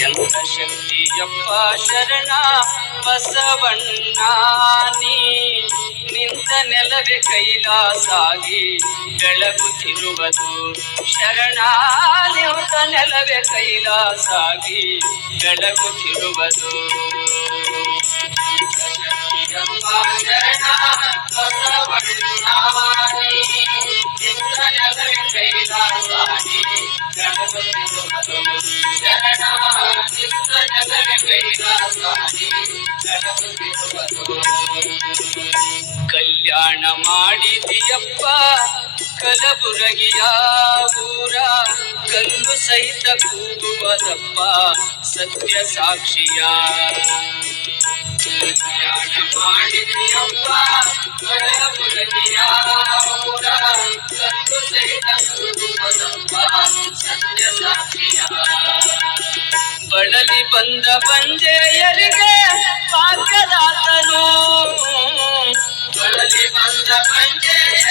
ಎಂತ ಶಕ್ತಿಯಪ್ಪ ಶರಣ ಬಸವಣ್ಣ ನೀ ನಿಂತ ನೆಲವೇ ಕೈಲಾಸಾಗಿ ಬೆಳಗುತ್ತಿರುವುದು ಶರಣ ನಿಂತ ನೆಲವೇ ಕೈಲಾಸಾಗಿ ಬೆಳಗುತ್ತಿರುವುದು ಶರಣ ಬಸವಣ್ಣ ನೀ ನಿಂತ ನೆಲವೇ ಕೈಲಾಸಾಗಿ ಬೆಳಗುತ್ತಿರುವುದು ಶರಣ ನಿಂತ ನೆಲವೇ ಕೈಲಾಸಾಗಿ ಬೆಳಗುತ್ತಿರುವುದು ಕಲ್ಯಾಣ ಮಾಡಿದಿಯಪ್ಪ ಕಲಬುರಗಿಯ ಊರ ಕಲ್ಲು ಸಹಿತ ಕೂಗುವದಪ್ಪ ಸತ್ಯ ಸಾಕ್ಷಿಯ ಕಲ್ಯಾಣ ಮಾಡಿದಿಯಪ್ಪ ಕಲಬುರಗಿಯ ಊರ ಕಲ್ಲು ಸಹಿತ ಕೂಗುವದಪ್ಪ ಸತ್ಯ ಸಾಕ್ಷಿಯ ಬಳಲಿ ಬಂದ ಬಂಜೆಯರಿಗೆ ಭಾಗ್ಯದಾತನು ಬಳಲಿ ಬಂದ ಬಂಜೆಯ